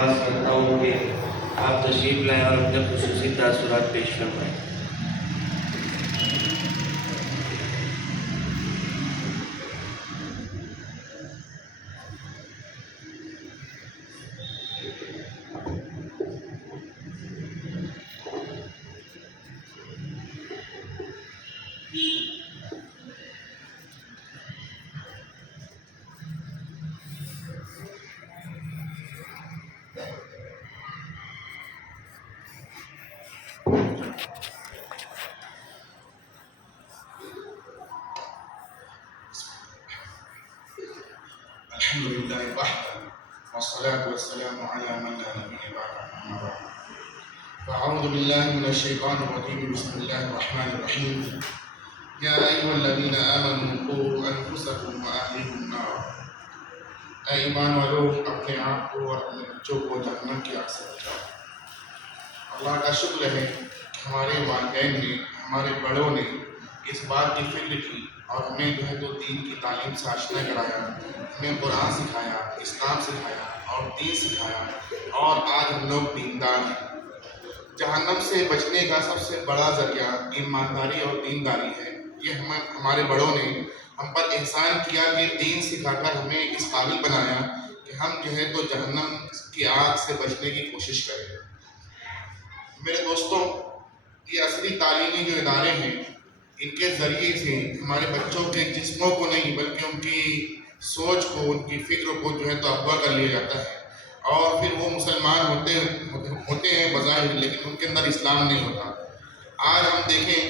درخواست کرتا ہوں کہ آپ تشریف لائیں اور اپنے خصوصی تاثرات پیش فرمائیں۔ الحمد لله وحده والصلاة والسلام على من لا نبي بعده أما بعد فأعوذ بالله من الشيطان الرجيم بسم الله الرحمن الرحيم يا أيها الذين آمنوا قوا أنفسكم وأهليكم نارا اے ایمان والو اپنے آپ کو اور اپنے بچوں کو جہنم کی آگ سے بچاؤ۔ اللہ کا شکر ہے کہ ہمارے والدین نے ہمارے بڑوں نے اس بات کی فکر کی اور ہمیں جو ہے تو دین کی تعلیم سے آشنا کرایا، ہمیں قرآن سکھایا، اسلام سکھایا اور دین سکھایا، اور آج ہم لوگ دیندار ہیں۔ جہنم سے بچنے کا سب سے بڑا ذریعہ ایمانداری اور دینداری ہے۔ یہ ہمارے بڑوں نے ہم پر احسان کیا کہ دین سکھا کر ہمیں اس قابل بنایا کہ ہم جو ہے تو جہنم کی آگ سے بچنے کی کوشش کریں۔ میرے دوستوں، یہ اصلی تعلیمی جو ادارے ہیں، ان کے ذریعے سے ہمارے بچوں کے جسموں کو نہیں بلکہ ان کی سوچ کو، ان کی فکر کو جو ہے تو اغوا کر لیا جاتا ہے، اور پھر وہ مسلمان ہوتے ہیں بظاہر، لیکن ان کے اندر اسلام نہیں ہوتا۔ آج ہم دیکھیں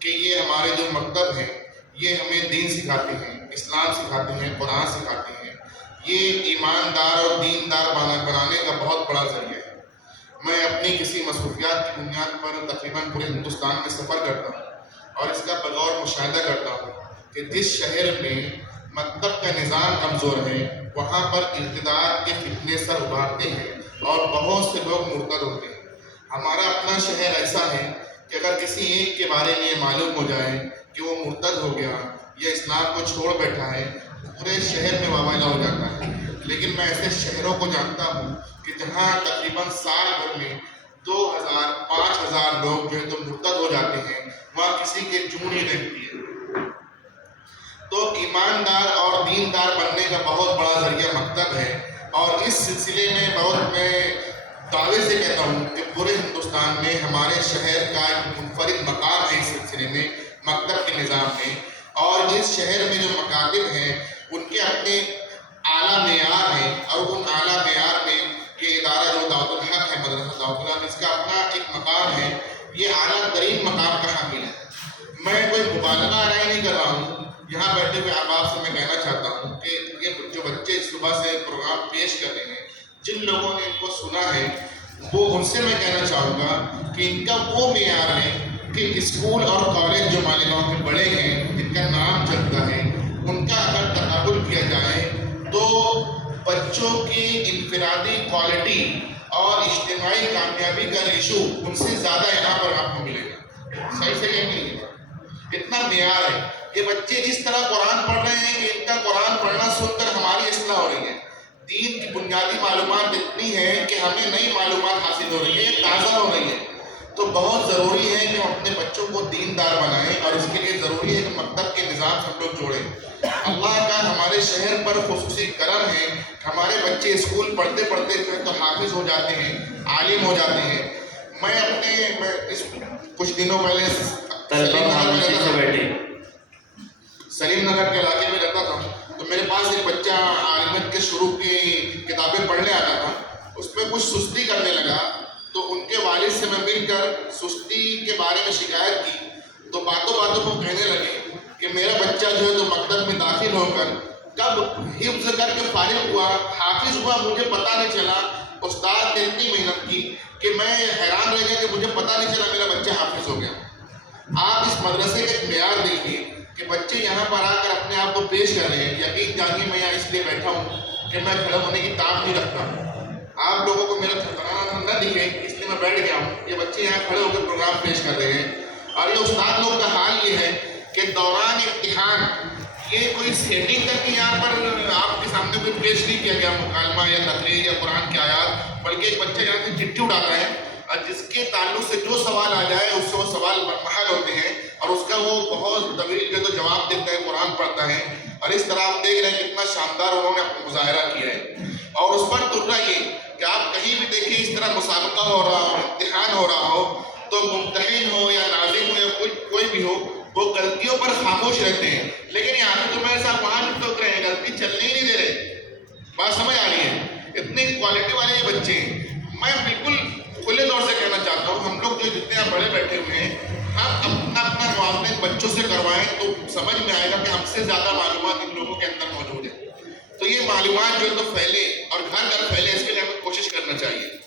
کہ یہ ہمارے جو مکتب ہیں، یہ ہمیں دین سکھاتے ہیں، اسلام سکھاتے ہیں، قرآن سکھاتے ہیں۔ یہ ایماندار اور دیندار بنانے کا بہت بڑا ذریعہ ہے۔ میں اپنی کسی مصروفیات کی بنیاد پر تقریباً پورے ہندوستان میں سفر کرتا ہوں اور اس کا بغور مشاہدہ کرتا ہوں کہ جس شہر میں مکتب کا نظام کمزور ہے، وہاں پر ارتداد کے فتنے سر ابھارتے ہیں اور بہت سے لوگ مرتد ہوتے ہیں۔ ہمارا اپنا شہر ایسا ہے کہ اگر کسی ایک کے بارے میں یہ معلوم ہو جائے کہ وہ مرتد ہو گیا یا اسلام کو چھوڑ بیٹھا ہے، تو پورے شہر میں واویلا ہو جاتا ہے۔ لیکن میں ایسے شہروں کو جانتا ہوں کہ جہاں تقریباً سال بھر میں 2000 5000 لوگ جو ہے تو مرتد ہو جاتے ہیں، وہاں کسی کے جون ہی رہتی ہے۔ تو ایماندار اور دیندار بننے کا بہت بڑا ذریعہ مکتب ہے، اور اس سلسلے میں میں دعوے سے کہتا ہوں کہ پورے ہندوستان میں ہمارے شہر کا ایک منفرد مقام ہے اس سلسلے میں، مکتب کے نظام میں۔ اور اس شہر میں جو مکاتب ہیں ان کے اپنے اعلیٰ معیار ہیں، اور ان اعلیٰ معیار میں یہ ادارہ جو دعوت الحق ہے، مدرسہ دعوت الحق، اس کا اپنا ایک مقام ہے۔ یہ اعلیٰ ترین مقام کا حامل ہے۔ میں کوئی مبالغہ رائے نہیں کر رہا ہوں، یہاں بیٹھے ہوئے احباب سے میں کہنا چاہتا ہوں کہ یہ جو بچے صبح سے پروگرام پیش کر رہے ہیں، جن لوگوں نے ان کو سنا ہے، وہ ان سے میں کہنا چاہوں گا کہ ان کا وہ معیار ہے کہ اسکول اور کالج جو مالیگاؤں کے بڑے ہیں، جن کا نام چلتا ہے، ان کا اگر تقابل کیا جائے تو بچوں کی انفرادی کوالٹی اور اجتماعی کامیابی کا ریشو ان سے زیادہ یہاں پر آپ کو ملے گا۔ صحیح سے یہ ملے گا، اتنا معیار ہے۔ یہ بچے اس طرح قرآن پڑھ رہے ہیں کہ ان کا قرآن پڑھنا سن کر ہماری اصلاح ہو رہی ہے۔ دین کی بنیادی معلومات اتنی ہیں کہ ہمیں نئی معلومات حاصل ہو رہی ہے، تازہ ہو رہی ہے۔ تو بہت ضروری ہے کہ ہم اپنے بچوں کو دیندار بنائیں، اور اس کے لیے ضروری ہے کہ مکتب کے نظام سے ہم لوگ جوڑیں۔ اللہ کا ہمارے شہر پر خصوصی کرم ہے، ہمارے بچے اسکول پڑھتے پڑھتے جو ہے تو حافظ ہو جاتے ہیں، عالم ہو جاتے ہیں۔ میں اس کچھ دنوں پہلے سلیم نگر کے علاقے میں رہتا تھا، تو میرے پاس ایک بچہ عالمیت کے شروع کی کتابیں پڑھنے آتا تھا۔ اس میں کچھ سستی کرنے لگا، تو ان کے والد سے میں مل کر سستی کے بارے میں شکایت کی، تو باتوں باتوں کو کہنے لگے کہ میرا بچہ جو ہے تو مکتب میں داخل ہو کر کب حفظ کر کے فارغ ہوا، حافظ ہوا، مجھے پتہ نہیں چلا۔ استاد نے اتنی محنت کی کہ میں حیران رہ گیا کہ مجھے پتہ نہیں چلا میرا بچہ حافظ ہو گیا۔ آپ اس مدرسے کا ایک معیار دیکھیے کہ بچے یہاں پر آ کر اپنے آپ کو پیش کر رہے ہیں۔ یقین جانیے میں یہاں اس لیے بیٹھا ہوں کہ میں کھڑا ہونے کی تاب نہیں رکھتا۔ آپ لوگوں کو میرا کھڑا نہ دکھے اس لیے میں بیٹھ گیا ہوں۔ یہ بچے یہاں کھڑے ہو کے پروگرام پیش کر رہے ہیں، اور یہ استاد لوگ کا حال یہ ہے کہ دوران امتحان یہ کوئی سیٹنگ کر کے یہاں پر آپ کے سامنے کوئی پیش نہیں کیا گیا مکالمہ یا تقریر یا قرآن کی آیات، بلکہ بلکہ ایک بچہ یہاں سے چٹھی اڑاتا ہے اور جس کے تعلق سے جو سوال آ جائے اس سے وہ سوال محل ہوتے ہیں اور اس کا وہ بہت طویل جو تو جواب دیتا ہے، قرآن پڑھتا ہے، اور اس طرح آپ دیکھ رہے ہیں کتنا شاندار انہوں نے اپنا مظاہرہ کیا ہے۔ اور اس پر ترا یہ کہ آپ کہیں بھی دیکھیں اس طرح مسابقہ ہو رہا ہو، امتحان ہو رہا ہو، تو ممتحن ہو یا ناظم ہو یا کوئی بھی ہو، وہ غلطیوں پر خاموش رہتے ہیں، لیکن یہاں پہ تو میرے ساتھ وہاں بھی ٹوک رہے ہیں، غلطی چلنے ہی نہیں دے رہے۔ بات سمجھ آ رہی ہے؟ اتنے کوالٹی والے یہ بچے ہیں۔ میں بالکل کھلے طور سے کہنا چاہتا ہوں، ہم لوگ جو جتنے آپ بڑے بیٹھے ہوئے ہیں، ہم اپنا موازنہ ان بچوں سے کروائیں تو سمجھ میں آئے گا کہ ہم سے زیادہ معلومات ان لوگوں کے اندر موجود ہے۔ تو یہ معلومات جو ہے تو پھیلے اور گھر گھر پھیلے، اس کے لیے ہمیں کوشش کرنا چاہیے۔